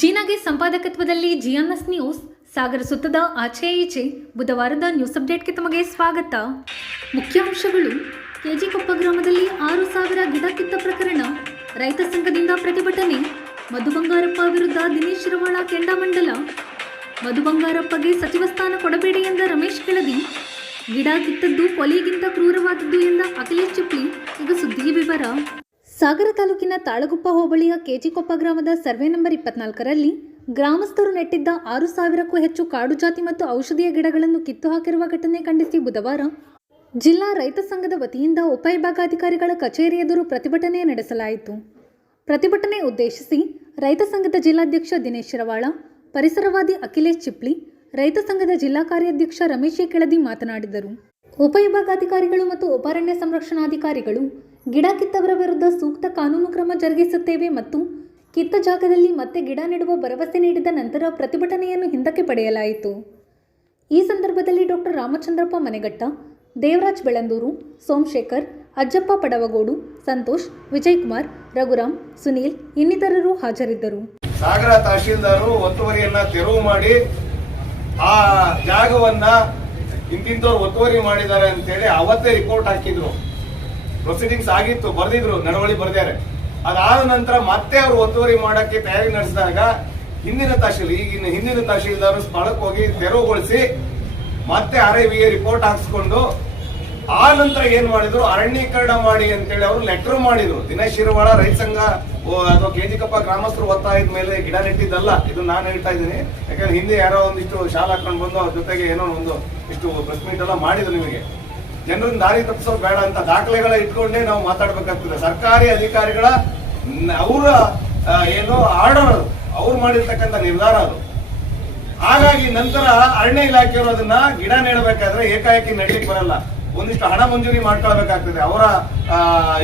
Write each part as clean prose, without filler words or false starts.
ಜೀನಾಗೆ ಸಂಪಾದಕತ್ವದಲ್ಲಿ ಜಿಎನ್ಎಸ್ news ಸಾಗರ ಸುತ್ತದ ಆಚೆ ಈಚೆ ಬುಧವಾರದ news ಅಪ್ಡೇಟ್ಗೆ ತಮಗೆ ಸ್ವಾಗತ. ಮುಖ್ಯಾಂಶಗಳು. ಕೆಜಿಕೊಪ್ಪ ಗ್ರಾಮದಲ್ಲಿ 6,000 ಗಿಡ ಕಿತ್ತ ಪ್ರಕರಣ, ರೈತ ಸಂಘದಿಂದ ಪ್ರತಿಭಟನೆ. ಮಧು ಬಂಗಾರಪ್ಪ ವಿರುದ್ಧ ದಿನೇಶ್ ಶಿರವಾಳ ಕೆಂಡಾಮಂಡಲ. ಮಧು ಬಂಗಾರಪ್ಪಗೆ ಸಚಿವ ಸ್ಥಾನ ಕೊಡಬೇಡಿ ಎಂದ ರಮೇಶ್ ಕೆಳದಿ. ಗಿಡ ಕಿತ್ತದ್ದು ಕೊಲೆಗಿಂತ ಕ್ರೂರವಾದದ್ದು ಎಂದ ಅಖಿಲೇಶ್ ಚಿಪ್ಲಿ. ಈಗ ಸುದ್ದಿಗೆ ವಿವರ. ಸಾಗರ ತಾಲೂಕಿನ ತಾಳಗುಪ್ಪ ಹೋಬಳಿಯ ಕೆಜಿಕೊಪ್ಪ ಗ್ರಾಮದ ಸರ್ವೆ ನಂಬರ್ 24ರಲ್ಲಿ ಗ್ರಾಮಸ್ಥರು ನೆಟ್ಟಿದ್ದ 6,000ಕ್ಕೂ ಹೆಚ್ಚು ಕಾಡು ಜಾತಿ ಮತ್ತು ಔಷಧೀಯ ಗಿಡಗಳನ್ನು ಕಿತ್ತು ಹಾಕಿರುವ ಘಟನೆ ಖಂಡಿಸಿ ಬುಧವಾರ ಜಿಲ್ಲಾ ರೈತ ಸಂಘದ ವತಿಯಿಂದ ಉಪವಿಭಾಗಾಧಿಕಾರಿಗಳ ಕಚೇರಿ ಎದುರು ಪ್ರತಿಭಟನೆ ನಡೆಸಲಾಯಿತು. ಪ್ರತಿಭಟನೆ ಉದ್ದೇಶಿಸಿ ರೈತ ಸಂಘದ ಜಿಲ್ಲಾಧ್ಯಕ್ಷ ದಿನೇಶ್ ಶಿರವಾಳ, ಪರಿಸರವಾದಿ ಅಖಿಲೇಶ್ ಚಿಪ್ಲಿ, ರೈತ ಸಂಘದ ಜಿಲ್ಲಾ ಕಾರ್ಯಾಧ್ಯಕ್ಷ ರಮೇಶ್ ಕೆಳದಿ ಮಾತನಾಡಿದರು. ಉಪವಿಭಾಗಾಧಿಕಾರಿಗಳು ಮತ್ತು ಉಪಾರಣ್ಯ ಸಂರಕ್ಷಣಾಧಿಕಾರಿಗಳು ಗಿಡ ಕಿತ್ತವರ ವಿರುದ್ಧ ಸೂಕ್ತ ಕಾನೂನು ಕ್ರಮ ಜರುಗಿಸುತ್ತೇವೆ ಮತ್ತು ಕಿತ್ತ ಜಾಗದಲ್ಲಿ ಮತ್ತೆ ಗಿಡ ನೆಡುವ ಭರವಸೆ ನೀಡಿದ ನಂತರ ಪ್ರತಿಭಟನೆಯನ್ನು ಹಿಂದಕ್ಕೆ ಪಡೆಯಲಾಯಿತು. ಈ ಸಂದರ್ಭದಲ್ಲಿ ಡಾಕ್ಟರ್ ರಾಮಚಂದ್ರಪ್ಪ ಮನೆಗಟ್ಟ, ದೇವರಾಜ್ ಬೆಳಂದೂರು, ಸೋಮಶೇಖರ್, ಅಜ್ಜಪ್ಪ ಪಡವಗೋಡು, ಸಂತೋಷ್, ವಿಜಯಕುಮಾರ್, ರಘುರಾಮ್, ಸುನೀಲ್ ಇನ್ನಿತರರು ಹಾಜರಿದ್ದರು. ಸಾಗರ ತಹಶೀಲ್ದಾರರು ಒತ್ತುವರಿಯನ್ನ ತೆರವು ಮಾಡಿ ಆ ಜಾಗವನ್ನ ಇಂತಿಂತವ್ರು ಒತ್ತುವರಿ ಮಾಡಿದ್ದಾರೆ ಅಂತ ಹೇಳಿ ಅವತ್ತೇ ರಿಪೋರ್ಟ್ ಹಾಕಿದ್ರು. ಪ್ರೊಸೀಡಿಂಗ್ಸ್ ಆಗಿತ್ತು, ಬರೆದಿದ್ರು, ನಡವಳಿ ಬರೆದಾರೆ. ಅದಾದ ನಂತರ ಮತ್ತೆ ಅವರು ಒತ್ತುವರಿ ಮಾಡಕ್ಕೆ ತಯಾರಿ ನಡೆಸಿದಾಗ ಹಿಂದಿನ ತಹಶೀಲ್ದಾರರು ಸ್ಥಳಕ್ಕೆ ಹೋಗಿ ತೆರವುಗೊಳಿಸಿ ಮತ್ತೆ RIVಗೆ ರಿಪೋರ್ಟ್ ಹಾಕ್ಸ್ಕೊಂಡು ಆ ನಂತರ ಏನ್ ಮಾಡಿದ್ರು, ಅರಣ್ಯೀಕರಣ ಮಾಡಿ ಅಂತೇಳಿ ಅವರು ಲೆಟರ್ ಮಾಡಿದ್ರು. ದಿನೇಶ್ ಶಿರವಾಳ ರೈತ ಸಂಘ ಅಥವಾ ಕೆಜಿಕೊಪ್ಪ ಗ್ರಾಮಸ್ಥರು ಒತ್ತಾಯದ ಮೇಲೆ ಗಿಡ ನೆಟ್ಟಿದ್ದಲ್ಲ, ಇದು ನಾನು ಹೇಳ್ತಾ ಇದ್ದೀನಿ. ಯಾಕಂದ್ರೆ ಹಿಂದೆ ಯಾರೋ ಒಂದಿಷ್ಟು ಶಾಲ್ ಹಾಕೊಂಡು ಬಂದು ಅವ್ರ ಜೊತೆಗೆ ಏನೋ ಒಂದು ಇಷ್ಟು ಪ್ರೆಸ್ ಮೀಟ್ ಎಲ್ಲ ಮಾಡಿದ್ರು. ನಿಮಗೆ ಜನರನ್ನ ದಾರಿ ತಪ್ಪಿಸೋದು ಬೇಡ ಅಂತ ದಾಖಲೆಗಳ ಇಟ್ಕೊಂಡೇ ನಾವು ಮಾತಾಡ್ಬೇಕಾಗ್ತದೆ. ಸರ್ಕಾರಿ ಅಧಿಕಾರಿಗಳ ಅವರ ಏನು ಆರ್ಡರ್ ಅದು, ಅವ್ರು ಮಾಡಿರ್ತಕ್ಕಂಥ ನಿರ್ಧಾರ ಅದು. ಹಾಗಾಗಿ ನಂತರ ಅರಣ್ಯ ಇಲಾಖೆಯವರು ಅದನ್ನ ಗಿಡ ನೆಡಬೇಕಾದ್ರೆ ಏಕಾಏಕಿ ನಡೀಲಿಕ್ಕೆ ಬರಲ್ಲ, ಒಂದಿಷ್ಟು ಹಣ ಮಂಜೂರಿ ಮಾಡ್ಕೊಳ್ಬೇಕಾಗ್ತದೆ ಅವರ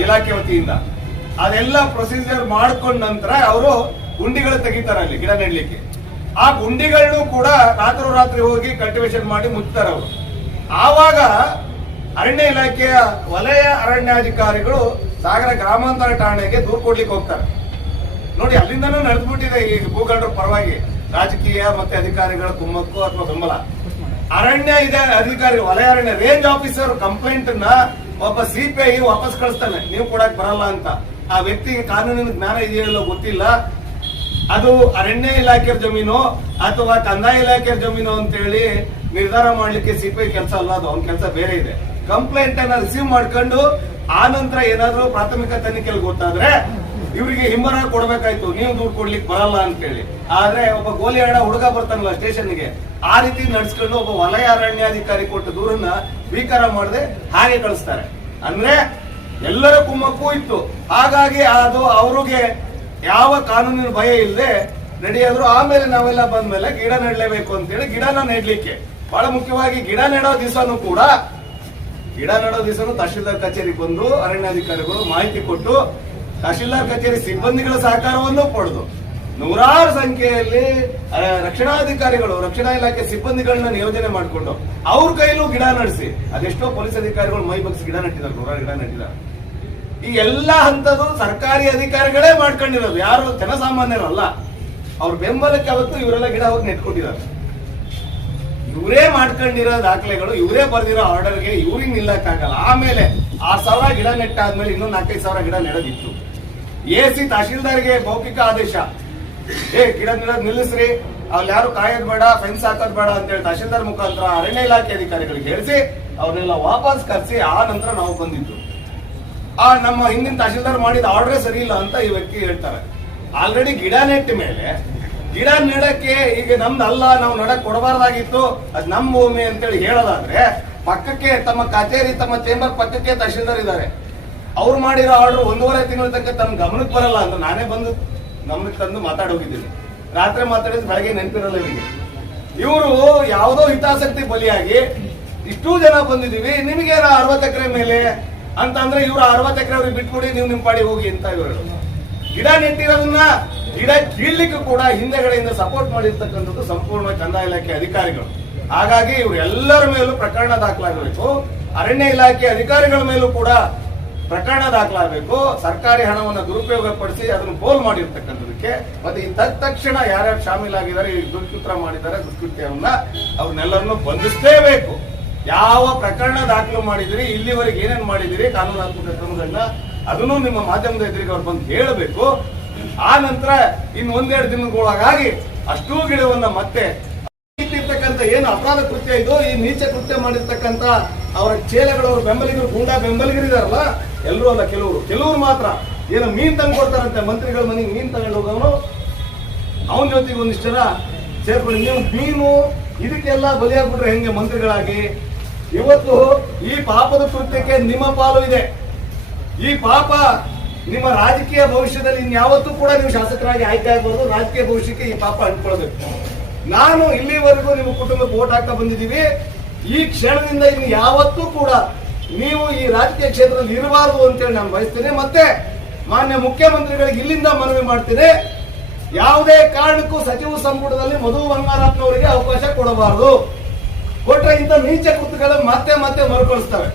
ಇಲಾಖೆ ವತಿಯಿಂದ. ಅದೆಲ್ಲ ಪ್ರೊಸೀಜರ್ ಮಾಡ್ಕೊಂಡ ನಂತರ ಅವರು ಗುಂಡಿಗಳು ತೆಗಿತಾರೆ ಅಲ್ಲಿ ಗಿಡ ನೆಡ್ಲಿಕ್ಕೆ. ಆ ಗುಂಡಿಗಳನ್ನು ಕೂಡ ರಾತ್ರಿ ಹೋಗಿ ಕಲ್ಟಿವೇಶನ್ ಮಾಡಿ ಮುಚ್ತಾರೆ ಅವರು. ಆವಾಗ ಅರಣ್ಯ ಇಲಾಖೆಯ ವಲಯ ಅರಣ್ಯಾಧಿಕಾರಿಗಳು ಸಾಗರ ಗ್ರಾಮಾಂತರ ಠಾಣೆಗೆ ದೂರು ಕೊಡ್ಲಿಕ್ಕೆ ಹೋಗ್ತಾರೆ. ನೋಡಿ, ಅಲ್ಲಿಂದನೂ ನಡೆದ್ಬಿಟ್ಟಿದೆ ಈ ಭೂಗಳ್ಳರ ಪರವಾಗಿ ರಾಜಕೀಯ ಮತ್ತೆ ಅಧಿಕಾರಿಗಳ ಕುಮ್ಮಕ್ಕು ಅಥವಾ ಬೆಂಬಲ. ಅರಣ್ಯ ಇದೆ ಅಧಿಕಾರಿ, ವಲಯ ಅರಣ್ಯ ರೇಂಜ್ ಆಫೀಸರ್ ಕಂಪ್ಲೇಂಟ್ ನ ಒಬ್ಬ CPI ವಾಪಸ್ ಕಳಿಸ್ತಾನೆ, ನೀವು ಕೊಡಕ್ ಬರಲ್ಲ ಅಂತ. ಆ ವ್ಯಕ್ತಿಗೆ ಕಾನೂನಿನ ಜ್ಞಾನ ಇದೆಯಲ್ಲೋ ಗೊತ್ತಿಲ್ಲ. ಅದು ಅರಣ್ಯ ಇಲಾಖೆ ಜಮೀನು ಅಥವಾ ಕಂದಾಯ ಇಲಾಖೆ ಜಮೀನು ಅಂತ ಹೇಳಿ ನಿರ್ಧಾರ ಮಾಡ್ಲಿಕ್ಕೆ CPI ಕೆಲಸ ಅಲ್ಲ, ಅದು ಅವ್ನ ಕೆಲಸ ಬೇರೆ ಇದೆ. ಕಂಪ್ಲೇಂಟ್ ಅನ್ನ ರಿಸೀವ್ ಮಾಡ್ಕೊಂಡು ಆ ನಂತರ ಏನಾದ್ರೂ ಪ್ರಾಥಮಿಕ ತನಿಖೆಯಲ್ಲಿ ಗೊತ್ತಾದ್ರೆ ಇವರಿಗೆ ಹಿಂಬರ ಕೊಡ್ಬೇಕಾಯ್ತು, ನೀವು ದೂರು ಕೊಡ್ಲಿಕ್ಕೆ ಬರಲ್ಲ ಅಂತ ಹೇಳಿ. ಆದ್ರೆ ಒಬ್ಬ ಗೋಲಿಯಾಡ ಹುಡುಗ ಬರ್ತಾನಲ್ಲ ಸ್ಟೇಷನ್ಗೆ, ಆ ರೀತಿ ನಡ್ಸ್ಕೊಂಡು ಒಬ್ಬ ವಲಯ ಅರಣ್ಯಾಧಿಕಾರಿ ಕೊಟ್ಟ ದೂರನ್ನ ಸ್ವೀಕಾರ ಮಾಡದೆ ಹಾಗೆ ಕಳಿಸ್ತಾರೆ. ಅಂದ್ರೆ ಎಲ್ಲರ ಕುಮ್ಮಕ್ಕೂ ಇತ್ತು. ಹಾಗಾಗಿ ಅದು ಅವ್ರಿಗೆ ಯಾವ ಕಾನೂನಿನ ಭಯ ಇಲ್ಲದೆ ನಡೆಯೋದ್ರು. ಆಮೇಲೆ ನಾವೆಲ್ಲ ಬಂದ್ಮೇಲೆ ಗಿಡ ನೆಡಲೇಬೇಕು ಅಂತೇಳಿ ಗಿಡನ ನೆಡ್ಲಿಕ್ಕೆ, ಬಹಳ ಮುಖ್ಯವಾಗಿ ಗಿಡ ನೆಡೋ ದಿವಸನೂ ತಹಶೀಲ್ದಾರ್ ಕಚೇರಿಗೆ ಬಂದು ಅರಣ್ಯಾಧಿಕಾರಿಗಳು ಮಾಹಿತಿ ಕೊಟ್ಟು ತಹಶೀಲ್ದಾರ್ ಕಚೇರಿ ಸಿಬ್ಬಂದಿಗಳ ಸಹಕಾರವನ್ನು ಪಡೆದು ನೂರಾರು ಸಂಖ್ಯೆಯಲ್ಲಿ ರಕ್ಷಣಾಧಿಕಾರಿಗಳು, ರಕ್ಷಣಾ ಇಲಾಖೆ ಸಿಬ್ಬಂದಿಗಳನ್ನ ನಿಯೋಜನೆ ಮಾಡಿಕೊಂಡು ಅವ್ರ ಕೈಲೂ ಗಿಡ ನಡೆಸಿ, ಅದೆಷ್ಟೋ ಪೊಲೀಸ್ ಅಧಿಕಾರಿಗಳು ಮೈ ಬಗ್ಸಿ ಗಿಡ ನೆಟ್ಟಿದ್ದಾರೆ, ನೂರಾರು ಗಿಡ ನೆಟ್ಟಿದ್ದಾರೆ. ಈ ಎಲ್ಲಾ ಹಂತದ್ದು ಸರ್ಕಾರಿ ಅಧಿಕಾರಿಗಳೇ ಮಾಡ್ಕೊಂಡಿರೋದು, ಯಾರು ಜನಸಾಮಾನ್ಯರಲ್ಲ. ಅವ್ರ ಬೆಂಬಲಕ್ಕೆ ಅವತ್ತು ಇವರೆಲ್ಲ ಗಿಡ ಹೋಗಿ ನೆಟ್ಕೊಂಡಿದ್ದಾರೆ. ಇವರೇ ಮಾಡ್ಕೊಂಡಿರೋ ದಾಖಲೆಗಳು, ಇವರೇ ಬರೆದಿರೋ ಆರ್ಡರ್ಗೆ ಇವ್ರಿಗೆ ನಿಲ್ಲಕ್ಕಾಗಲ್ಲ. ಆಮೇಲೆ 6,000 ಗಿಡ ನೆಟ್ಟಾದ್ಮೇಲೆ ಇನ್ನೊಂದು 4,000 ಗಿಡ ನೆಡೋದಿತ್ತು. AC ತಹಶೀಲ್ದಾರ್ಗೆ ಮೌಖಿಕ ಆದೇಶ, ಗಿಡ ನೆಡೋದ್ ನಿಲ್ಲಿಸ್ರಿ, ಅಲ್ಲಿ ಯಾರು ಕಾಯೋದ್ ಬೇಡ, ಫೆನ್ಸ್ ಹಾಕೋದ್ ಬೇಡ ಅಂತ ಹೇಳಿ ತಹಶೀಲ್ದಾರ್ ಮುಖಾಂತರ ಅರಣ್ಯ ಇಲಾಖೆ ಅಧಿಕಾರಿಗಳಿಗೆ ಹೇಳಿಸಿ ಅವ್ರನ್ನೆಲ್ಲ ವಾಪಸ್ ಕರೆಸಿ ಆ ನಂತರ ನಾವು ಬಂದಿದ್ದು. ನಮ್ಮ ಹಿಂದಿನ ತಹಶೀಲ್ದಾರ್ ಮಾಡಿದ ಆರ್ಡರ್ ಸರಿ ಇಲ್ಲ ಅಂತ ಈ ವ್ಯಕ್ತಿ ಹೇಳ್ತಾರೆ. ಆಲ್ರೆಡಿ ಗಿಡ ನೆಟ್ಟ ಮೇಲೆ ಗಿಡ ನೆಡಕ್ಕೆ ಈಗ ನಮ್ದು ಅಲ್ಲ, ನಾವು ನಡಕ್ ಕೊಡಬಾರ್ದಾಗಿತ್ತು, ಅದ್ ನಮ್ಮ ಭೂಮಿ ಅಂತೇಳಿ ಹೇಳೋದಾದ್ರೆ ಪಕ್ಕಕ್ಕೆ ತಮ್ಮ ಕಚೇರಿ, ತಮ್ಮ ಚೇಂಬರ್ ಪಕ್ಕಕ್ಕೆ ತಹಶೀಲ್ದಾರ್ ಇದ್ದಾರೆ. ಅವ್ರು ಮಾಡಿರೋ ಆರ್ಡರ್ 1.5 ತಿಂಗಳ ತನಕ ತಮ್ಮ ಗಮನಕ್ಕೆ ಬರಲ್ಲ ಅಂತ ನಾನೇ ಬಂದು ಗಮನಕ್ಕೆ ತಂದು ಮಾತಾಡೋಗಿದ್ದೀನಿ. ರಾತ್ರಿ ಮಾತಾಡಿದ್ರೆ ಬೆಳಗ್ಗೆ ನೆನಪಿರಲ್ಲ ಇವರಿಗೆ. ಇವರು ಯಾವುದೋ ಹಿತಾಸಕ್ತಿ ಬಲಿಯಾಗಿ ಇಷ್ಟೂ ಜನ ಬಂದಿದೀವಿ, ನಿಮಗೇನ 60 ಎಕರೆ ಮೇಲೆ ಅಂತಂದ್ರೆ ಇವ್ರು 60 ಎಕರೆ ಅವ್ರಿಗೆ ಬಿಟ್ಬಿಡಿ, ನೀವು ನಿಮ್ ಪಾಡಿ ಹೋಗಿ ಅಂತ ಇವರು. ಗಿಡ ನೆಟ್ಟಿರೋದನ್ನ ಗಿಡ ಕೀಳ್ಲಿಕ್ಕೂ ಕೂಡ ಹಿಂದೆಗಡೆಯಿಂದ ಸಪೋರ್ಟ್ ಮಾಡಿರ್ತಕ್ಕಂಥದ್ದು ಸಂಪೂರ್ಣ ಕಂದಾಯ ಇಲಾಖೆ ಅಧಿಕಾರಿಗಳು. ಹಾಗಾಗಿ ಇವರೆಲ್ಲರ ಮೇಲೂ ಪ್ರಕರಣ ದಾಖಲಾಗಬೇಕು. ಅರಣ್ಯ ಇಲಾಖೆ ಅಧಿಕಾರಿಗಳ ಮೇಲೂ ಕೂಡ ಪ್ರಕರಣ ದಾಖಲಾಗಬೇಕು. ಸರ್ಕಾರಿ ಹಣವನ್ನು ದುರುಪಯೋಗ ಪಡಿಸಿ ಅದನ್ನು ಪೋಲ್ ಮಾಡಿರ್ತಕ್ಕಂಥದಕ್ಕೆ ಮತ್ತೆ ಈ ತಕ್ಷಣ ಯಾರ್ಯಾರು ಶಾಮೀಲಾಗಿದ್ದಾರೆ, ಈ ದುಷ್ಕೃತ್ಯ ಮಾಡಿದ್ದಾರೆ, ದುಷ್ಕೃತ್ಯವನ್ನ ಅವ್ರನ್ನೆಲ್ಲರನ್ನು ಬಂಧಿಸಲೇಬೇಕು. ಯಾವ ಪ್ರಕರಣ ದಾಖಲು ಮಾಡಿದಿರಿ, ಇಲ್ಲಿವರೆಗೆ ಏನೇನು ಮಾಡಿದಿರಿ, ಕಾನೂನಾತ್ಮಕ ಕ್ರಮಗಳನ್ನ ಅದನ್ನು ನಿಮ್ಮ ಮಾಧ್ಯಮದ ಎದುರಿಗೆ ಅವ್ರು ಬಂದು ಹೇಳಬೇಕು. ಆ ನಂತರ ಇನ್ನು ಒಂದೆರಡು ದಿನಗಳೊಳಗಾಗಿ ಅಷ್ಟೂ ಗಿಡವನ್ನ ಮತ್ತೆ ಇರ್ತಕ್ಕಂಥ ಏನು ಅಪರಾಧ ಕೃತ್ಯ ಇದು, ಈ ನೀಚ ಕೃತ್ಯ ಮಾಡಿರ್ತಕ್ಕಂಥ ಅವರ ಚೇಲೆಗಳವರು ಬೆಂಬಲಿಗರು, ಗೂಂಡಾ ಬೆಂಬಲಿಗರಿದಾರಲ್ಲ, ಎಲ್ಲರೂ ಅಲ್ಲ, ಕೆಲವರು ಮಾತ್ರ ಏನು ಮೀನ್ ತಂದು ಕೊಡ್ತಾರಂತೆ, ಮಂತ್ರಿಗಳ ಮನೆಗೆ ಮೀನ್ ತಗೊಂಡು ಹೋಗೋನು ಅವನ ಜೊತೆಗೆ ಒಂದಿಷ್ಟು ಜನ ಸೇರ್ಕೊಂಡು ನೀವು ಮೀನು ಇದಕ್ಕೆಲ್ಲ ಬಲಿಯಾಗ್ಬಿಟ್ರೆ ಹೆಂಗೆ ಮಂತ್ರಿಗಳಾಗಿ? ಇವತ್ತು ಈ ಪಾಪದ ಕೃತ್ಯಕ್ಕೆ ನಿಮ್ಮ ಪಾಲು ಇದೆ. ಈ ಪಾಪ ನಿಮ್ಮ ರಾಜಕೀಯ ಭವಿಷ್ಯದಲ್ಲಿ ಇನ್ಯಾವತ್ತೂ ಕೂಡ ನೀವು ಶಾಸಕರಾಗಿ ಆಯ್ಕೆ ಆಗಬಹುದು. ರಾಜಕೀಯ ಭವಿಷ್ಯಕ್ಕೆ ಈ ಪಾಪ ಅಂಟ್ಕೊಳ್ಬೇಕು. ನಾನು ಇಲ್ಲಿವರೆಗೂ ನಿಮ್ಮ ಕುಟುಂಬಕ್ಕೆ ವೋಟ್ ಹಾಕ್ತಾ ಬಂದಿದ್ದೀವಿ. ಈ ಕ್ಷಣದಿಂದ ಇನ್ನು ಯಾವತ್ತೂ ಕೂಡ ನೀವು ಈ ರಾಜಕೀಯ ಕ್ಷೇತ್ರದಲ್ಲಿ ಇರಬಾರದು ಅಂತೇಳಿ ನಾನು ಬಯಸ್ತೇನೆ. ಮತ್ತೆ ಮಾನ್ಯ ಮುಖ್ಯಮಂತ್ರಿಗಳಿಗೆ ಇಲ್ಲಿಂದ ಮನವಿ ಮಾಡ್ತೇನೆ, ಯಾವುದೇ ಕಾರಣಕ್ಕೂ ಸಚಿವ ಸಂಪುಟದಲ್ಲಿ ಮಧು ಬಂಗಾರಪ್ಪನವರಿಗೆ ಅವಕಾಶ ಕೊಡಬಾರದು. ಕೊಟ್ರೆ ಇಂಥ ನೀಚ ಕೃತ್ಯಗಳನ್ನು ಮತ್ತೆ ಮತ್ತೆ ಮರುಕಳಿಸ್ತವೆ.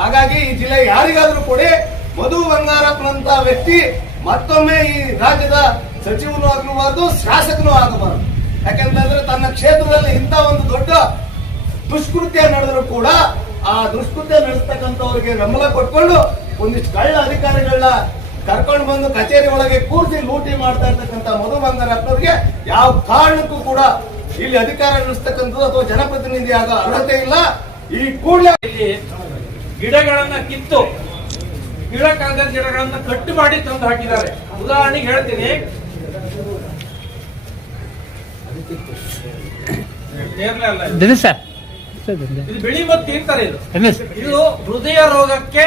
ಹಾಗಾಗಿ ಈ ಜಿಲ್ಲೆ ಯಾರಿಗಾದ್ರೂ ಕೊಡಿ, ಮಧು ಬಂಗಾರಪ್ಪನಂತ ವ್ಯಕ್ತಿ ಮತ್ತೊಮ್ಮೆ ಈ ರಾಜ್ಯದ ಸಚಿವನು ಆಗಬಾರದು, ಶಾಸಕನೂ ಆಗಬಾರದು. ಯಾಕಂತಂದ್ರೆ ತನ್ನ ಕ್ಷೇತ್ರದಲ್ಲಿ ಇಂಥ ಒಂದು ದೊಡ್ಡ ದುಷ್ಕೃತ್ಯ ನಡೆದ್ರು ಕೂಡ ಆ ದುಷ್ಕೃತ್ಯ ನಡೆಸ್ತಕ್ಕಂಥವ್ರಿಗೆ ಬೆಂಬಲ ಕೊಟ್ಕೊಂಡು ಒಂದಿಷ್ಟು ಕಳ್ಳ ಅಧಿಕಾರಿಗಳನ್ನ ಕರ್ಕೊಂಡು ಬಂದು ಕಚೇರಿ ಒಳಗೆ ಕೂರಿಸಿ ಲೂಟಿ ಮಾಡ್ತಾ ಇರ್ತಕ್ಕಂಥ ಮಧು ಬಂಗಾರಪ್ಪನವ್ರಿಗೆ ಯಾವ ಕಾರಣಕ್ಕೂ ಕೂಡ ಇಲ್ಲಿ ಅಧಿಕಾರ ನಡೆಸ್ತಕ್ಕಂಥದ್ದು ಅಥವಾ ಜನಪ್ರತಿನಿಧಿ ಆಗೋ ಅರ್ಹತೆ ಇಲ್ಲ. ಈ ಕೂಡಲೇ ಗಿಡಗಳನ್ನ ಕಿತ್ತು ಗಿಡಕ್ಕಾಗದ ಗಿಡಗಳನ್ನ ಕಟ್ಟು ಮಾಡಿ ತಂದು ಹಾಕಿದ್ದಾರೆ. ಉದಾಹರಣೆಗೆ ಹೇಳ್ತೀನಿ, ಇದು ಬಿಳಿ ಮತ್ತಿ ಅಂತಾರೆ. ಇದು ಹೃದಯ ರೋಗಕ್ಕೆ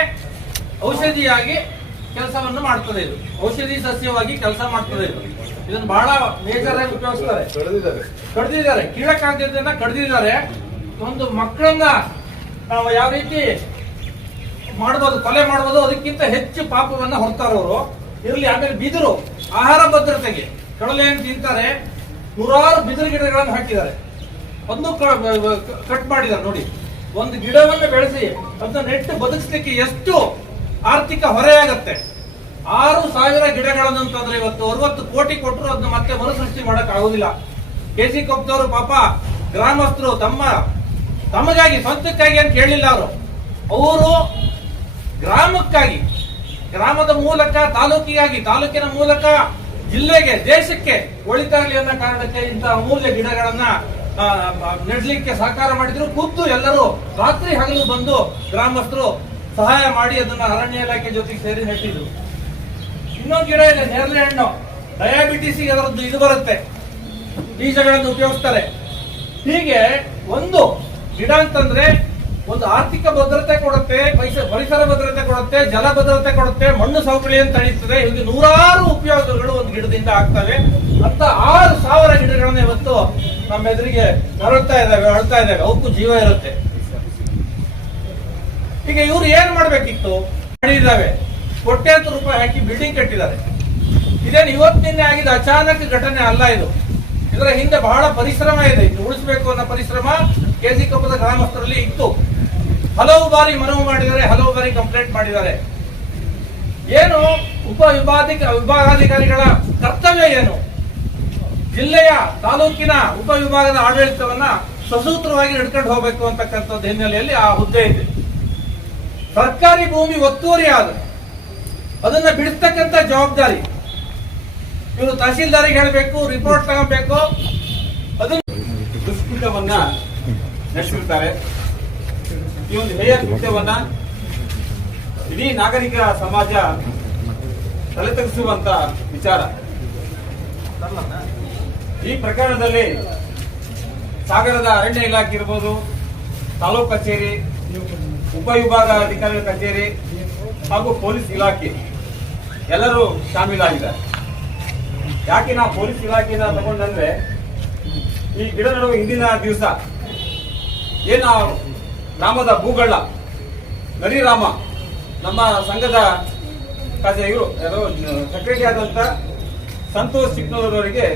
ಔಷಧಿಯಾಗಿ ಕೆಲಸವನ್ನು ಮಾಡ್ತದೆ. ಇದು ಔಷಧಿ ಸಸ್ಯವಾಗಿ ಕೆಲಸ ಮಾಡ್ತದೆ. ಇದನ್ನು ಬಹಳ ಮೇಜರ್ ಆಗಿ ಉಪಯೋಗಿಸ್ತಾರೆ. ಕಡ್ದಿದ್ದಾರೆ, ಕೀಳಕ್ಕಾಗದನ್ನ ಕಡ್ದಿದ್ದಾರೆ. ಒಂದು ಮಕ್ಕಳನ್ನ ನಾವು ಯಾವ ರೀತಿ ಮಾಡಬಹುದು, ಕೊಲೆ ಮಾಡಬಹುದು, ಅದಕ್ಕಿಂತ ಹೆಚ್ಚು ಪಾಪವನ್ನ ಹೊರ್ತಾರವರು. ಇರ್ಲಿ. ಆಮೇಲೆ ಬಿದಿರು ಆಹಾರ ಭದ್ರತೆಗೆ ಕಡಲೆಯನ್ನು ತಿಂತಾರೆ. ನೂರಾರು ಬಿದಿರು ಗಿಡಗಳನ್ನು ಹಾಕಿದ್ದಾರೆ, ಒಂದು ಕಟ್ ಮಾಡಿದ್ದಾರೆ. ನೋಡಿ, ಒಂದು ಗಿಡವನ್ನು ಬೆಳೆಸಿ ಅದನ್ನ ನೆಟ್ಟು ಬದುಕಿಸ್ಲಿಕ್ಕೆ ಎಷ್ಟು ಆರ್ಥಿಕ ಹೊರೆಯಾಗತ್ತೆ. 6,000 ಗಿಡಗಳನ್ನು ಅಂತಂದ್ರೆ ಇವತ್ತು 60 ಕೋಟಿ ಕೊಟ್ಟರು ಅದನ್ನ ಮತ್ತೆ ಮರುಸೃಷ್ಟಿ ಮಾಡಕ್ ಆಗುದಿಲ್ಲ. ಕೆಸಿ ಕೊಪ್ಪದವರು ಪಾಪ ಗ್ರಾಮಸ್ಥರು ತಮಗಾಗಿ ಸ್ವಂತಕ್ಕಾಗಿ ಅಂತ ಕೇಳಲಿಲ್ಲ. ಅವರು ಗ್ರಾಮಕ್ಕಾಗಿ, ಗ್ರಾಮದ ಮೂಲಕ ತಾಲೂಕಿಗಾಗಿ, ತಾಲೂಕಿನ ಮೂಲಕ ಜಿಲ್ಲೆಗೆ, ದೇಶಕ್ಕೆ ಒಳಿತಾಗಲಿ ಅನ್ನೋ ಕಾರಣಕ್ಕೆ ಇಂತಹ ಅಮೂಲ್ಯ ಗಿಡಗಳನ್ನ ನೆಡ್ಲಿಕ್ಕೆ ಸಹಕಾರ ಮಾಡಿದ್ರು. ಖುದ್ದು ಎಲ್ಲರೂ ರಾತ್ರಿ ಹಗಲು ಬಂದು ಗ್ರಾಮಸ್ಥರು ಸಹಾಯ ಮಾಡಿ ಅದನ್ನ ಅರಣ್ಯ ಇಲಾಖೆ ಜೊತೆಗೆ ಸೇರಿ ನೆಟ್ಟಿದ್ರು. ಇನ್ನೊಂದು ಗಿಡ ಇದೆ, ನೇರಳೆ ಹಣ್ಣು. ಡಯಾಬಿಟಿಸ್ ಅದರದ್ದು ಇದು ಬರುತ್ತೆ, ಬೀಜಗಳನ್ನು ಉಪಯೋಗಿಸ್ತಾರೆ. ಹೀಗೆ ಒಂದು ಗಿಡ ಅಂತಂದ್ರೆ ಒಂದು ಆರ್ಥಿಕ ಭದ್ರತೆ ಕೊಡುತ್ತೆ, ಪರಿಸರ ಭದ್ರತೆ ಕೊಡುತ್ತೆ, ಜಲ ಭದ್ರತೆ ಕೊಡುತ್ತೆ, ಮಣ್ಣು ಸವಕಳಿಯನ್ನು ತಡೆಯುತ್ತದೆ. ಇಲ್ಲಿ ನೂರಾರು ಉಪಯೋಗಗಳು ಒಂದು ಗಿಡದಿಂದ ಆಗ್ತವೆ. ಅಂತ 6,000 ಗಿಡಗಳನ್ನ ಇವತ್ತು ನಮ್ಮ ಎದುರಿಗೆ ಅರಳ್ತಾ ಇದ್ದಾವೆ, ಅವಕ್ಕೂ ಜೀವ ಇರುತ್ತೆ. ಈಗ ಇವ್ರು ಏನ್ ಮಾಡ್ಬೇಕಿತ್ತು? ಮಾಡಿದ್ದಾವೆ, ಕೋಟ್ಯಾಂತರ ರೂಪಾಯಿ ಹಾಕಿ ಬಿಲ್ಡಿಂಗ್ ಕಟ್ಟಿದ್ದಾರೆ. ಇದೇನು ಇವತ್ತಿನಿಂದ ಆಗಿದ ಅಚಾನಕ್ ಘಟನೆ ಅಲ್ಲ. ಇದರ ಹಿಂದೆ ಬಹಳ ಪರಿಶ್ರಮ ಇದೆ. ಇದು ಉಳಿಸಬೇಕು ಅನ್ನೋ ಪರಿಶ್ರಮ ಕೆಸಿ ಕೊಪ್ಪದ ಗ್ರಾಮಸ್ಥರಲ್ಲಿ ಇತ್ತು. ಹಲವು ಬಾರಿ ಮನವಿ ಮಾಡಿದ್ದಾರೆ, ಹಲವು ಬಾರಿ ಕಂಪ್ಲೇಂಟ್ ಮಾಡಿದ್ದಾರೆ. ಏನು ವಿಭಾಗಾಧಿಕಾರಿಗಳ ಕರ್ತವ್ಯ ಏನು? ಜಿಲ್ಲೆಯ, ತಾಲೂಕಿನ ಉಪವಿಭಾಗದ ಆಡಳಿತವನ್ನ ಸಸೂತ್ರವಾಗಿ ನಡ್ಕೊಂಡು ಹೋಗಬೇಕು ಅಂತಕ್ಕಂಥದ್ದು ಹಿನ್ನೆಲೆಯಲ್ಲಿ ಆ ಹುದ್ದೆ ಇದೆ. ಸರ್ಕಾರಿ ಭೂಮಿ ಒತ್ತುವರಿ ಆದ ಅದನ್ನ ಬಿಡಿಸ್ತಕ್ಕಂಥ ಜವಾಬ್ದಾರಿ ಇವರು ತಹಸೀಲ್ದಾರಿಗೆ ಹೇಳಬೇಕು, ರಿಪೋರ್ಟ್ ತಗೋಬೇಕು. ಅದನ್ನ ದುಷ್ಕೃತ್ಯವನ್ನ ನಡೆಸಿರ್ತಾರೆ. ಈ ಒಂದು ಹೇಯ ಕೃತ್ಯವನ್ನ ಇಡೀ ನಾಗರಿಕ ಸಮಾಜ ತಲೆತಗ್ಗಿಸುವಂತ ವಿಚಾರ. ಈ ಪ್ರಕರಣದಲ್ಲಿ ಸಾಗರದ ಅರಣ್ಯ ಇಲಾಖೆ ಇರ್ಬೋದು, ತಾಲೂಕು ಕಚೇರಿ, ಉಪವಿಭಾಗ ಅಧಿಕಾರಿಗಳ ಕಚೇರಿ ಹಾಗೂ ಪೊಲೀಸ್ ಇಲಾಖೆ ಎಲ್ಲರೂ ಶಾಮೀಲಾಗಿದ್ದಾರೆ. ಯಾಕೆ ನಾವು ಪೊಲೀಸ್ ಇಲಾಖೆಯಿಂದ ತಗೊಂಡ್ರೆ, ಈ ಗಿಡ ನೆಡುವ ಹಿಂದಿನ ದಿವಸ ಏನು ಗ್ರಾಮದ ಭೂಗಳ್ಳ ನರಿರಾಮ ನಮ್ಮ ಸಂಘದ ಇವರು ಸೆಕ್ರೆಟರಿ ಆದಂತ ಸಂತೋಷ್ ಚಿಕ್ಕನೂರವರಿಗೆ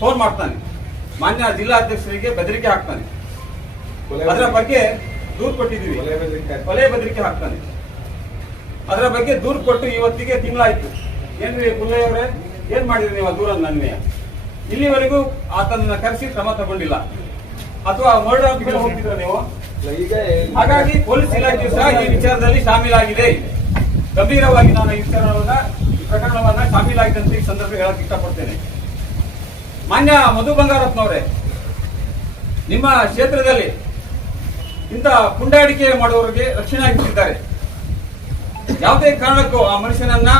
ಫೋನ್ ಮಾಡ್ತಾನೆ, ಮಾನ್ಯ ಜಿಲ್ಲಾಧ್ಯಕ್ಷರಿಗೆ ಬೆದರಿಕೆ ಹಾಕ್ತಾನೆ. ಅದರ ಬಗ್ಗೆ ದೂರು ಕೊಟ್ಟಿದ್ದೀವಿ, ಕೊಲೆ ಬೆದರಿಕೆ ಹಾಕ್ತಾನೆ. ಅದರ ಬಗ್ಗೆ ದೂರು ಕೊಟ್ಟು ಇವತ್ತಿಗೆ ತಿಂಗಳಾಯ್ತು. ಏನ್ರಿ ಪುಲ್ಲಯ್ಯ ಅವರೇ, ಏನ್ ಮಾಡಿದ್ರಿ ನೀವು ಆ ದೂರನ್ನು ನನ್ನೇ? ಇಲ್ಲಿವರೆಗೂ ಆತನನ್ನ ಕರೆಸಿ ಕ್ರಮ ತಗೊಂಡಿಲ್ಲ, ಅಥವಾ ಮರ್ಡರ್ ಆಫೀಸರ್ ಹೋಗ್ತಿದ್ರ ನೀವು? ಹಾಗಾಗಿ ಪೊಲೀಸ್ ಇಲಾಖೆ ಸಹ ಈ ವಿಚಾರದಲ್ಲಿ ಶಾಮೀಲಾಗಿದೆ. ಗಂಭೀರವಾಗಿ ನಾನು ಈ ಪ್ರಕರಣವನ್ನ ಶಾಮೀಲಾಗಿದೆ ಅಂತ ಈ ಸಂದರ್ಭ ಹೇಳಕ್ ಇಷ್ಟಪಡ್ತೇನೆ. ಮಾನ್ಯ ಮಧು ಬಂಗಾರಪ್ಪನವರೇ, ನಿಮ್ಮ ಕ್ಷೇತ್ರದಲ್ಲಿ ಇಂಥ ಪುಂಡಾಟಿಕೆ ಮಾಡುವವರಿಗೆ ರಕ್ಷಣೆ ಆಗಿದ್ದಾರೆ. ಯಾವುದೇ ಕಾರಣಕ್ಕೂ ಆ ಮನುಷ್ಯನನ್ನ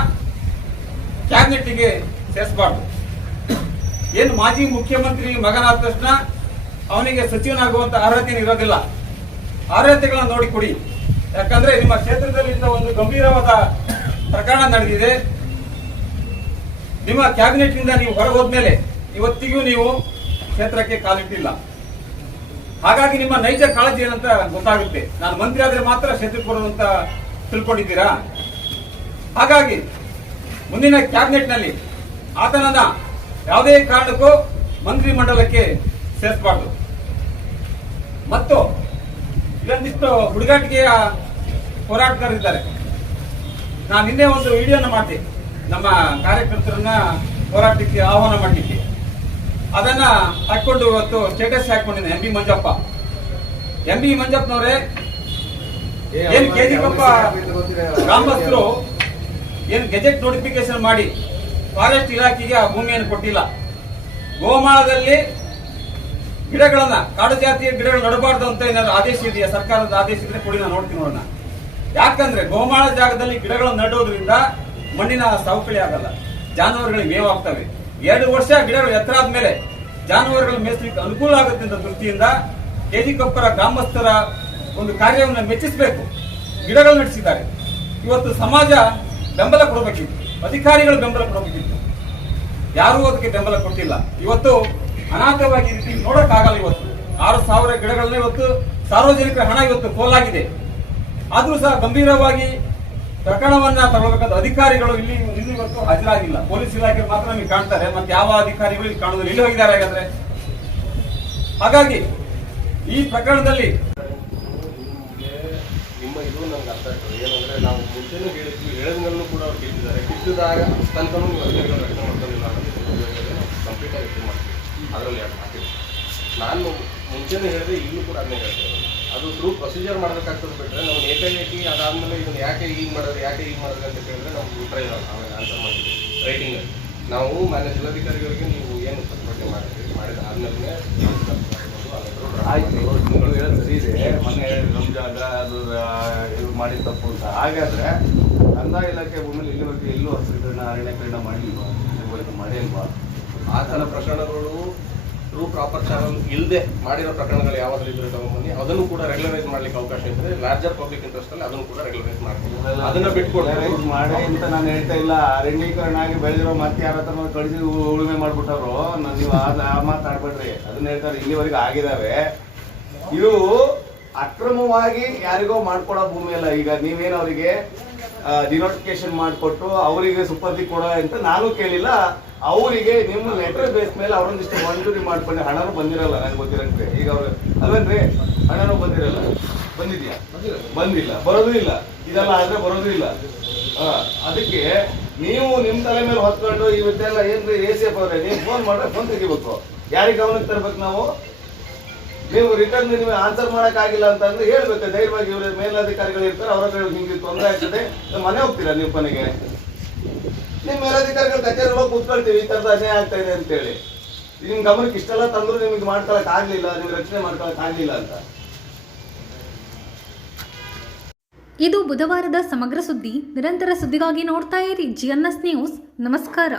ಕ್ಯಾಬಿನೆಟ್ಗೆ ಸೇರಿಸಬಾರ್ದು. ಏನು ಮಾಜಿ ಮುಖ್ಯಮಂತ್ರಿ ಮಗನಾದ ತಕ್ಷಣ ಅವನಿಗೆ ಸಚಿವನಾಗುವಂತ ಅರ್ಹತೆ ಇರೋದಿಲ್ಲ. ಅರ್ಹತೆಗಳನ್ನ ನೋಡಿ ಕೊಡಿ. ಯಾಕಂದ್ರೆ ನಿಮ್ಮ ಕ್ಷೇತ್ರದಲ್ಲಿ ಇಂಥ ಒಂದು ಗಂಭೀರವಾದ ಪ್ರಕರಣ ನಡೆದಿದೆ. ನಿಮ್ಮ ಕ್ಯಾಬಿನೆಟ್ ನಿಂದ ನೀವು ಹೊರಗೋದ್ಮೇಲೆ ಇವತ್ತಿಗೂ ನೀವು ಕ್ಷೇತ್ರಕ್ಕೆ ಕಾಲಿಟ್ಟಿಲ್ಲ. ಹಾಗಾಗಿ ನಿಮ್ಮ ನೈಜ ಕಾಳಜಿ ಏನಂತ ಗೊತ್ತಾಗುತ್ತೆ. ನಾನು ಮಂತ್ರಿ ಆದ್ರೆ ಮಾತ್ರ ಕ್ಷೇತ್ರಕ್ಕೆ ಬರುವಂತ ತಿಳ್ಕೊಂಡಿದ್ದೀರಾ? ಹಾಗಾಗಿ ಮುಂದಿನ ಕ್ಯಾಬಿನೆಟ್ ನಲ್ಲಿ ಆತನನ್ನ ಯಾವುದೇ ಕಾರಣಕ್ಕೂ ಮಂತ್ರಿ ಮಂಡಲಕ್ಕೆ ಸೇರಿಸಬಾರ್ದು. ಮತ್ತು ಇದೊಂದಿಷ್ಟು ಹುಡುಗಾಟಿಕೆಯ ಹೋರಾಟಗಾರರಿದ್ದಾರೆ. ನಾನು ನಿನ್ನೆ ಒಂದು ವಿಡಿಯೋನ ಮಾಡಿದೆ, ನಮ್ಮ ಕಾರ್ಯಕರ್ತರನ್ನ ಹೋರಾಟಕ್ಕೆ ಆಹ್ವಾನ ಮಾಡಲಿಕ್ಕೆ. ಅದನ್ನ ಹಾಕೊಂಡು ಇವತ್ತು ಸ್ಟೇಟಸ್ ಹಾಕೊಂಡಿದ್ದೇನೆ. ಎಂ ಬಿ ಮಂಜಪ್ಪನವರೇ, ಏನ್ ಕೆಜಿಕೊಪ್ಪ ಗ್ರಾಮಸ್ಥರು ಏನ್ ಗೆಜೆಟ್ ನೋಟಿಫಿಕೇಶನ್ ಮಾಡಿ ಫಾರೆಸ್ಟ್ ಇಲಾಖೆಗೆ ಆ ಭೂಮಿಯನ್ನು ಕೊಟ್ಟಿಲ್ಲ. ಗೋಮಾಳದಲ್ಲಿ ಗಿಡಗಳನ್ನ, ಕಾಡು ಜಾತಿಯ ಗಿಡಗಳು ನಡಬಾರ್ದು ಅಂತ ಏನಾದ್ರು ಆದೇಶ ಇದೆಯಾ? ಸರ್ಕಾರದ ಆದೇಶ ಇದ್ರೆ ಕೊಡಿ, ನಾನು ನೋಡ್ತೀನಿ ನೋಡೋಣ. ಯಾಕಂದ್ರೆ ಗೋಮಾಳ ಜಾಗದಲ್ಲಿ ಗಿಡಗಳನ್ನು ನೆಡೋದ್ರಿಂದ ಮಣ್ಣಿನ ಸವಕಳಿ ಆಗಲ್ಲ, ಜಾನುವಾರುಗಳಿಗೆ ಮೇವಾಗ್ತವೆ. 2 ವರ್ಷ ಗಿಡಗಳು ಎತ್ತರ ಆದ್ಮೇಲೆ ಜಾನುವಾರುಗಳು ಮೇಯಿಸಲಿಕ್ಕೆ ಅನುಕೂಲ ಆಗುತ್ತೆ ಅಂತ ದೃಷ್ಟಿಯಿಂದ ಕೆಜಿಕೊಪ್ಪರ ಗ್ರಾಮಸ್ಥರ ಒಂದು ಕಾರ್ಯವನ್ನು ಮೆಚ್ಚಿಸಬೇಕು. ಗಿಡಗಳು ನಡೆಸಿದ್ದಾರೆ. ಇವತ್ತು ಸಮಾಜ ಬೆಂಬಲ ಕೊಡಬೇಕಿತ್ತು, ಅಧಿಕಾರಿಗಳು ಬೆಂಬಲ ಕೊಡಬೇಕಿತ್ತು. ಯಾರೂ ಅದಕ್ಕೆ ಬೆಂಬಲ ಕೊಟ್ಟಿಲ್ಲ. ಇವತ್ತು ಅನಾಥವಾಗಿ ರೀತಿ ನೋಡಕ್ಕಾಗಲ್ಲ. ಇವತ್ತು 6,000 ಗಿಡಗಳನ್ನ ಇವತ್ತು ಸಾರ್ವಜನಿಕರ ಹಣ ಇವತ್ತು ಪೋಲಾಗಿದೆ. ಆದ್ರೂ ಸಹ ಗಂಭೀರವಾಗಿ ಪ್ರಕರಣವನ್ನ ತಗೊಳ್ಬೇಕಾದ ಅಧಿಕಾರಿಗಳು ಇವತ್ತು ಹಾಜರಾಗಿಲ್ಲ. ಪೊಲೀಸ್ ಇಲಾಖೆ ಮಾತ್ರ ನಮಗೆ ಕಾಣ್ತಾರೆ, ಮತ್ತೆ ಯಾವ ಅಧಿಕಾರಿಗಳು ಇಲ್ಲಿ ಕಾಣುವುದಿಲ್ಲ. ಇಲ್ಲಿ ಹೋಗಿದ್ದಾರೆ ಹಾಗಾದ್ರೆ? ಹಾಗಾಗಿ ಈ ಪ್ರಕರಣದಲ್ಲಿ ನಿಮ್ಮ ಇದು ನಮ್ಗೆ ಅರ್ಥ ಆಗ್ತದೆ. ಏನಂದ್ರೆ ನಾವು ಮುಂಚೆನೂ ಹೇಳಿದ್ವಿ, ಹೇಳಿದ್ಮೇಲೂ ಕೂಡ ಅವ್ರು ಗೆದ್ದಿದ್ದಾರೆ. ಗೆದ್ದಿದಾಗ ತನಕನೂ ನೀವು ಅಧಿಕಾರಿಗಳು ರಕ್ಷಣೆ ಮಾಡ್ಕೊಂಡಿಲ್ಲ ಕಂಪ್ಲೀಟ್ ಆಗಿ ಇದು ಮಾಡ್ತೀವಿ. ಅದರಲ್ಲಿ ಹಾಕಿದ್ವಿ. ನಾನು ಮುಂಚೆನೂ ಹೇಳಿದೆ, ಈಗಲೂ ಕೂಡ ಅದನ್ನೇ ಹೇಳ್ತೇವೆ. ಅದು ಥ್ರೂ ಪ್ರೊಸೀಜರ್ ಮಾಡಬೇಕಾಗ್ತದೆ ಬಿಟ್ಟರೆ ನಾವು ಏಕಾಏಕಿ ಅದಾದ್ಮೇಲೆ ಇದನ್ನು ಯಾಕೆ ಹೀಗೆ ಮಾಡಿದ್ರೆ ಅಂತ ಕೇಳಿದ್ರೆ ನಾವು ಉತ್ತರ ಇಲ್ಲ. ಆಮೇಲೆ ಆನ್ಸರ್ ಮಾಡಿದ್ವಿ ರೈಟಿಂಗಲ್ಲಿ. ನಾವು ಮಾನ್ಯ ಜಿಲ್ಲಾಧಿಕಾರಿಗಳಿಗೆ ನೀವು ಏನು ಪ್ರತಿಭಟನೆ ಮಾಡಿದ ಆದ್ಮೇಲೆ ಆಯ್ತು, ನೀವು ಹೇಳೋದು ಸರಿ ಇದೆ. ಮೊನ್ನೆ ನಮ್ಮ ಜಾಗ ಅದು ಇದು ಮಾಡಿದ ತಪ್ಪು ಅಂತ. ಹಾಗಾದ್ರೆ ಕಂದಾಯ ಇಲಾಖೆ ಭೂಮಿಯಲ್ಲಿ ಇಲ್ಲಿವರೆಗೆ ಎಲ್ಲೂ ಹಸಿರೀಕರಣ ಅರಣ್ಯೀಕರಣ ಮಾಡಲಿಲ್ವಾ? ಇಲ್ಲಿವರೆಗೆ ಮಾಡಿಲ್ವಾ? ಆ ಥರ ಪ್ರಕರಣಗಳು ಟ್ರೂ ಪ್ರಾಪರ್ ಚಾನಲ್ ಇಲ್ಲದೆ ಮಾಡಿರೋ ಪ್ರಕರಣಗಳು ಯಾವಾಗಲೂ ಇದ್ರೆ ತಗೊಂಡ್ಬನ್ನಿ. ಅದನ್ನು ಕೂಡ ರೆಗ್ಯುಲರೈಸ್ ಮಾಡ್ಲಿಕ್ಕೆ ಅವಕಾಶ ಇದ್ರೆ ಲಾರ್ಜರ್ ಪಬ್ಲಿಕ್ ಇಂಟ್ರೆಸ್ಟ್ ಅಲ್ಲಿ ಅದನ್ನು ಕೂಡ ರೆಗ್ಯುಲರೈಸ್ ಮಾಡ್ತೀವಿ. ಅದನ್ನ ಬಿಟ್ಕೊಡ್ತಾರೆ ಮಾಡಿ ಅಂತ ನಾನು ಹೇಳ್ತಾ ಇಲ್ಲ. ಅರಣ್ಯೀಕರಣ ಆಗಿ ಬೆಳೆದಿರೋ ಮತ್ತೆ ಯಾರ ಹತ್ರ ಕಳಿಸಿ ಉಳುಮೆ ಮಾಡ್ಬಿಟ್ಟವ್ರು. ನೀವು ಆ ಮಾತಾಡ್ಬೇಡ್ರಿ. ಅದನ್ನ ಹೇಳ್ತಾರೆ, ಇಲ್ಲಿವರೆಗೆ ಆಗಿದಾವೆ. ಇದು ಅಕ್ರಮವಾಗಿ ಯಾರಿಗೋ ಮಾಡ್ಕೊಡೋ ಭೂಮಿ ಅಲ್ಲ. ಈಗ ನೀವೇನು ಅವರಿಗೆ ಡಿನೋಟಿಫಿಕೇಶನ್ ಮಾಡಿಕೊಟ್ಟು ಅವರಿಗೆ ಸುಪರ್ದಿ ಕೊಡೋ ಅಂತ ನಾನು ಕೇಳಿಲ್ಲ. ಅವರಿಗೆ ನಿಮ್ಮ ಲೆಟರ್ ಬೇಸ್ ಮೇಲೆ ಅವರೊಂದಿಷ್ಟು ಮಂಜೂರಿ ಮಾಡ್ಕೊಂಡು ಹಣನೂ ಬಂದಿರಲ್ಲ ನನಗೆ ಗೊತ್ತಿರಂತೆ. ಈಗ ಅವ್ರು ಅಲ್ವೇನ್ರಿ, ಹಣನೂ ಬಂದಿರಲ್ಲ. ಬಂದಿದ್ಯಾ? ಬಂದಿಲ್ಲ, ಬರೋದು ಇಲ್ಲ. ಇದೆಲ್ಲ ಆದ್ರೆ ಬರೋದು ಇಲ್ಲ. ಅದಕ್ಕೆ ನೀವು ನಿಮ್ಮ ತಲೆ ಮೇಲೆ ಹೊತ್ಕೊಂಡು ಇವತ್ತೆಲ್ಲ ಏನ್ರಿ ACF ಅವ್ರೆ, ನೀವು ಫೋನ್ ಮಾಡ್ರೆ ಫೋನ್ ತೆಗಿಬೇಕು. ಯಾರಿಗೆ ಗಮನಕ್ಕೆ ತರ್ಬೇಕು ನಾವು? ನೀವು ರಿಟರ್ನ್ ನೀವು ಆನ್ಸರ್ ಮಾಡಕ್ಕಾಗಿಲ್ಲ ಅಂತಂದ್ರೆ ಹೇಳ್ಬೇಕು ಧೈರ್ಯವಾಗಿ. ಇವ್ರ ಮೇಲಧಿಕಾರಿಗಳು ಇರ್ತಾರೆ, ಅವ್ರ ಹತ್ರ ಹಿಂಗೆ ತೊಂದರೆ ಆಗ್ತದೆ, ಮನೆ ಹೋಗ್ತೀರಾ ನೀವು ಕೊನೆಗೆ? ನಿಮ್ ಮೇಲಧಿಕಾರಿಗಳು ಕಚೇರಿ ಹೋಗಿ ಕೂತ್ಕೊಳ್ತೀವಿ, ಈ ತರದ ಅನ್ಯಾಯ ಆಗ್ತಾ ಇದೆ ಅಂತೇಳಿ. ನಿಮ್ ಗಮನಕ್ಕೆ ಇಷ್ಟೆಲ್ಲ ತಂದ್ರು ನಿಮ್ಗೆ ಮಾಡ್ಕೊಳಕ್ ಆಗ್ಲಿಲ್ಲ, ನಿಮ್ಗೆ ರಕ್ಷಣೆ ಮಾಡ್ಕೊಳಕ್ ಆಗ್ಲಿಲ್ಲ ಅಂತ. ಇದು ಬುಧವಾರದ ಸಮಗ್ರ ಸುದ್ದಿ. ನಿರಂತರ ಸುದ್ದಿಗಾಗಿ ನೋಡ್ತಾ ಇರಿ GNS ನ್ಯೂಸ್. ನಮಸ್ಕಾರ.